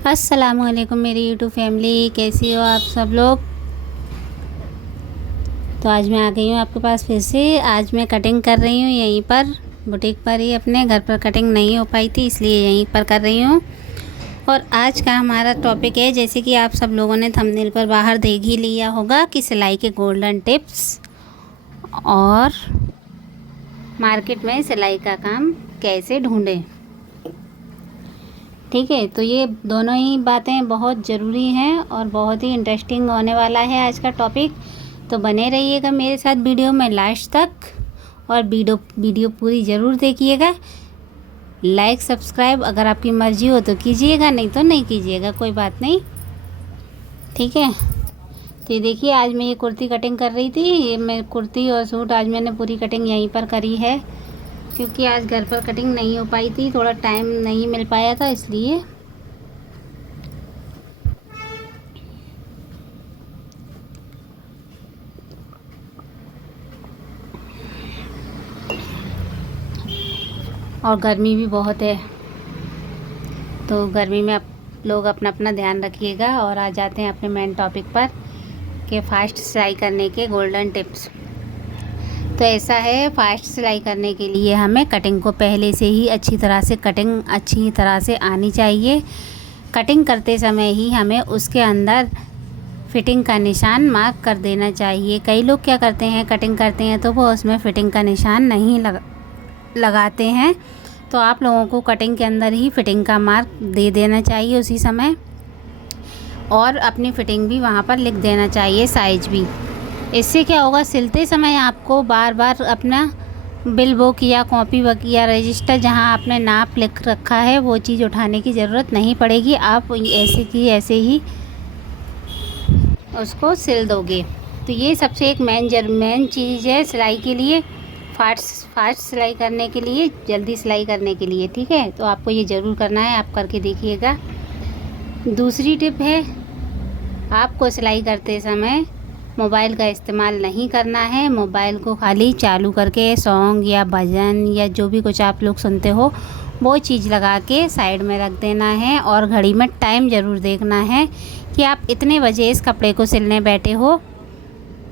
अस्सलामुअलैकुम मेरी YouTube family, कैसी हो आप सब लोग। तो आज मैं आ गई हूँ आपके पास फिर से। आज मैं कटिंग कर रही हूँ यहीं पर बुटीक पर ही। अपने घर पर कटिंग नहीं हो पाई थी इसलिए यहीं पर कर रही हूँ। और आज का हमारा टॉपिक है, जैसे कि आप सब लोगों ने थंबनेल पर बाहर देख ही लिया होगा, कि सिलाई के गोल्डन टिप्स और मार्केट में सिलाई का काम कैसे ढूंढें। ठीक है, तो ये दोनों ही बातें बहुत ज़रूरी हैं और बहुत ही इंटरेस्टिंग होने वाला है आज का टॉपिक। तो बने रहिएगा मेरे साथ वीडियो में लास्ट तक, और वीडियो पूरी ज़रूर देखिएगा। लाइक सब्सक्राइब अगर आपकी मर्ज़ी हो तो कीजिएगा, नहीं तो नहीं कीजिएगा, कोई बात नहीं। ठीक है, तो ये देखिए, आज मैं ये कुर्ती कटिंग कर रही थी। ये मैं कुर्ती और सूट आज मैंने पूरी कटिंग यहीं पर करी है, क्योंकि आज घर पर कटिंग नहीं हो पाई थी, थोड़ा टाइम नहीं मिल पाया था इसलिए। और गर्मी भी बहुत है, तो गर्मी में आप लोग अपना अपना ध्यान रखिएगा। और आ जाते हैं अपने मेन टॉपिक पर, कि फ़ास्ट सिलाई करने के गोल्डन टिप्स। तो ऐसा है, फ़ास्ट सिलाई करने के लिए हमें कटिंग को पहले से ही अच्छी तरह से आनी चाहिए। कटिंग करते समय ही हमें उसके अंदर फ़िटिंग का निशान मार्क कर देना चाहिए। कई लोग क्या करते हैं, कटिंग करते हैं तो वो उसमें फ़िटिंग का निशान नहीं लगाते हैं। तो आप लोगों को कटिंग के अंदर ही फ़िटिंग का मार्क दे देना चाहिए उसी समय, और अपनी फ़िटिंग भी वहाँ पर लिख देना चाहिए, साइज भी। इससे क्या होगा, सिलते समय आपको बार बार अपना बिल बुक या कॉपी या रजिस्टर जहाँ आपने नाप लिख रखा है वो चीज़ उठाने की ज़रूरत नहीं पड़ेगी। आप ऐसे की ऐसे ही उसको सिल दोगे। तो ये सबसे एक मेन चीज़ है सिलाई के लिए, फास्ट सिलाई करने के लिए, जल्दी सिलाई करने के लिए। ठीक है, तो आपको ये ज़रूर करना है, आप करके देखिएगा। दूसरी टिप है, आपको सिलाई करते समय मोबाइल का इस्तेमाल नहीं करना है। मोबाइल को खाली चालू करके सॉन्ग या भजन या जो भी कुछ आप लोग सुनते हो वो चीज़ लगा के साइड में रख देना है। और घड़ी में टाइम ज़रूर देखना है कि आप इतने बजे इस कपड़े को सिलने बैठे हो,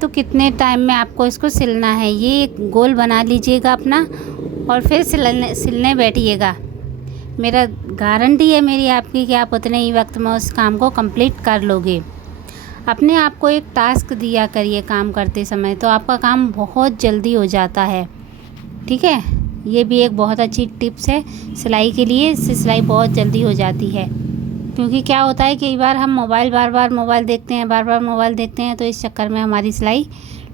तो कितने टाइम में आपको इसको सिलना है। ये एक गोल बना लीजिएगा अपना, और फिर सिलने बैठिएगा। मेरा गारंटी है मेरी आपकी कि आप उतने ही वक्त में उस काम को कंप्लीट कर लोगे। अपने आप को एक टास्क दिया करिए काम करते समय, तो आपका काम बहुत जल्दी हो जाता है। ठीक है, ये भी एक बहुत अच्छी टिप्स है सिलाई के लिए। इससे सिलाई बहुत जल्दी हो जाती है। क्योंकि क्या होता है, कई बार हम बार बार मोबाइल देखते हैं, तो इस चक्कर में हमारी सिलाई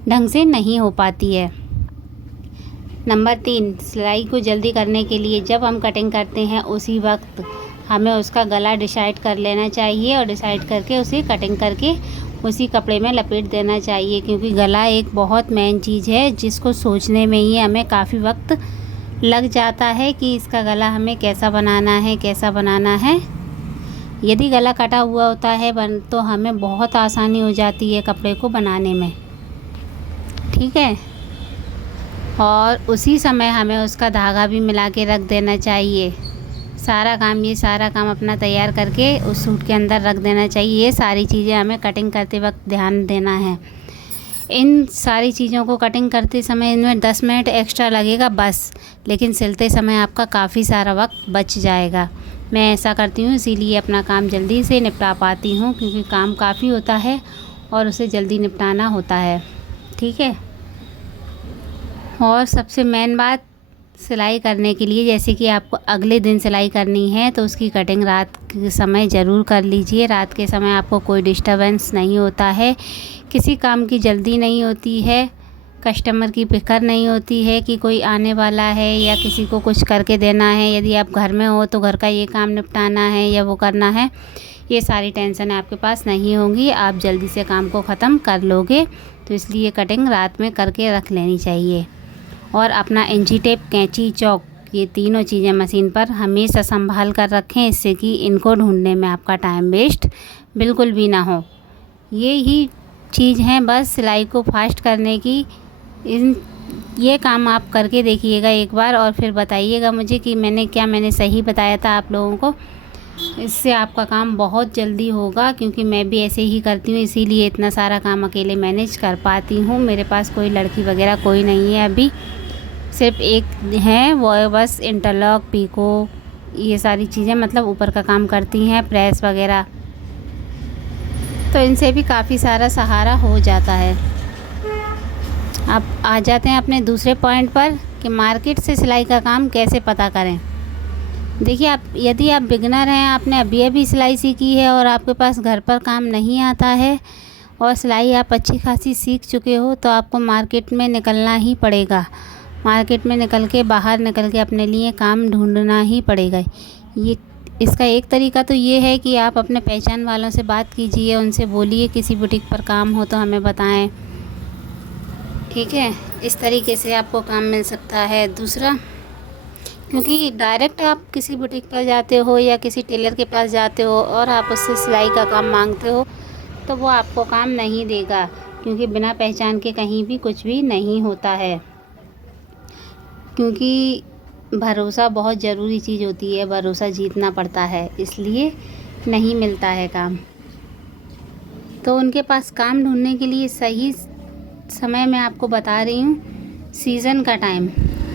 ढंग से नहीं हो पाती है। नंबर 3, सिलाई को जल्दी करने के लिए जब हम कटिंग करते हैं उसी वक्त हमें उसका गला डिसाइड कर लेना चाहिए, और डिसाइड करके उसे कटिंग करके उसी कपड़े में लपेट देना चाहिए। क्योंकि गला एक बहुत मेन चीज़ है, जिसको सोचने में ही हमें काफ़ी वक्त लग जाता है कि इसका गला हमें कैसा बनाना है। यदि गला कटा हुआ होता है तो हमें बहुत आसानी हो जाती है कपड़े को बनाने में। ठीक है, और उसी समय हमें उसका धागा भी मिला के रख देना चाहिए। ये सारा काम अपना तैयार करके उस सूट के अंदर रख देना चाहिए। ये सारी चीज़ें हमें कटिंग करते वक्त ध्यान देना है। इन सारी चीज़ों को कटिंग करते समय इनमें 10 मिनट एक्स्ट्रा लगेगा बस, लेकिन सिलते समय आपका काफ़ी सारा वक्त बच जाएगा। मैं ऐसा करती हूँ, इसीलिए अपना काम जल्दी से निपटा पाती हूँ, क्योंकि काम काफ़ी होता है और उसे जल्दी निपटाना होता है। ठीक है, और सबसे मेन बात, सिलाई करने के लिए, जैसे कि आपको अगले दिन सिलाई करनी है तो उसकी कटिंग रात के समय ज़रूर कर लीजिए। रात के समय आपको कोई डिस्टर्बेंस नहीं होता है, किसी काम की जल्दी नहीं होती है, कस्टमर की फ़िक्र नहीं होती है कि कोई आने वाला है या किसी को कुछ करके देना है। यदि आप घर में हो तो घर का ये काम निपटाना है या वो करना है, ये सारी टेंशन आपके पास नहीं होंगी। आप जल्दी से काम को ख़त्म कर लोगे। तो इसलिए कटिंग रात में करके रख लेनी चाहिए। और अपना इंची टेप, कैंची, चौक, ये तीनों चीज़ें मशीन पर हमेशा संभाल कर रखें, इससे कि इनको ढूंढने में आपका टाइम वेस्ट बिल्कुल भी ना हो। ये ही चीज़ है बस सिलाई को फास्ट करने की। ये काम आप करके देखिएगा एक बार, और फिर बताइएगा मुझे कि मैंने सही बताया था आप लोगों को। इससे आपका काम बहुत जल्दी होगा, क्योंकि मैं भी ऐसे ही करती हूँ, इसीलिए इतना सारा काम अकेले मैनेज कर पाती हूँ। मेरे पास कोई लड़की वगैरह कोई नहीं है अभी, सिर्फ एक है, वो बस इंटरलॉक, पीको, ये सारी चीज़ें मतलब ऊपर का काम करती हैं, प्रेस वगैरह। तो इनसे भी काफ़ी सारा सहारा हो जाता है। अब आ जाते हैं अपने दूसरे पॉइंट पर कि मार्केट से सिलाई का काम कैसे पता करें। देखिए, यदि आप बिगिनर हैं, आपने अभी सिलाई सीखी है और आपके पास घर पर काम नहीं आता है और सिलाई आप अच्छी खासी सीख चुके हो, तो आपको मार्केट में निकलना ही पड़ेगा। मार्केट में बाहर निकल के अपने लिए काम ढूंढना ही पड़ेगा। इसका एक तरीका तो ये है कि आप अपने पहचान वालों से बात कीजिए, उनसे बोलिए किसी बुटीक पर काम हो तो हमें बताएं, ठीक है। इस तरीके से आपको काम मिल सकता है। दूसरा, क्योंकि डायरेक्ट आप किसी बुटीक पर जाते हो या किसी टेलर के पास जाते हो और आप उससे सिलाई का काम मांगते हो, तो वो आपको काम नहीं देगा, क्योंकि बिना पहचान के कहीं भी कुछ भी नहीं होता है। क्योंकि भरोसा बहुत ज़रूरी चीज़ होती है, भरोसा जीतना पड़ता है, इसलिए नहीं मिलता है काम। तो उनके पास काम ढूंढने के लिए सही समय मैं आपको बता रही हूँ, सीज़न का टाइम,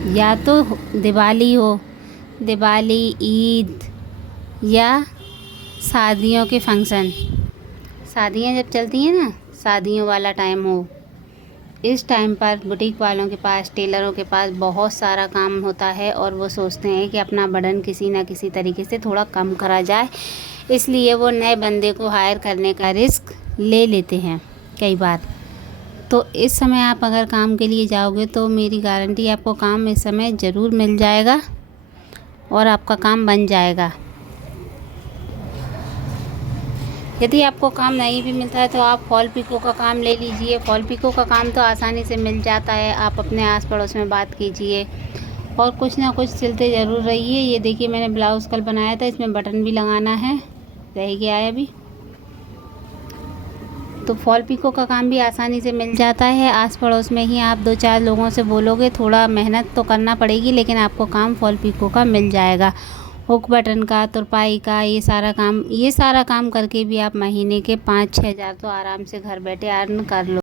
या तो दिवाली हो, दिवाली, ईद या शादियों के फंक्शन, शादियाँ जब चलती हैं ना, शादियों वाला टाइम हो, इस टाइम पर बुटीक वालों के पास, टेलरों के पास बहुत सारा काम होता है और वो सोचते हैं कि अपना बर्डन किसी न किसी तरीके से थोड़ा कम करा जाए, इसलिए वो नए बंदे को हायर करने का रिस्क ले लेते हैं कई बार। तो इस समय आप अगर काम के लिए जाओगे तो मेरी गारंटी, आपको काम इस समय ज़रूर मिल जाएगा और आपका काम बन जाएगा। यदि आपको काम नहीं भी मिलता है तो आप फॉल पिको का काम ले लीजिए। फॉल पिको का काम तो आसानी से मिल जाता है, आप अपने आस पड़ोस में बात कीजिए और कुछ ना कुछ सिलते ज़रूर रहिए। ये देखिए, मैंने ब्लाउज़ कल बनाया था, इसमें बटन भी लगाना है, रह गया है अभी। तो फॉल पिको का काम भी आसानी से मिल जाता है, आस पड़ोस में ही आप 2-4 लोगों से बोलोगे, थोड़ा मेहनत तो करना पड़ेगी, लेकिन आपको काम फॉल पिको का मिल जाएगा। हुक बटन का, तुरपाई का, ये सारा काम करके भी आप महीने के 5-6 हज़ार तो आराम से घर बैठे अर्न कर लो।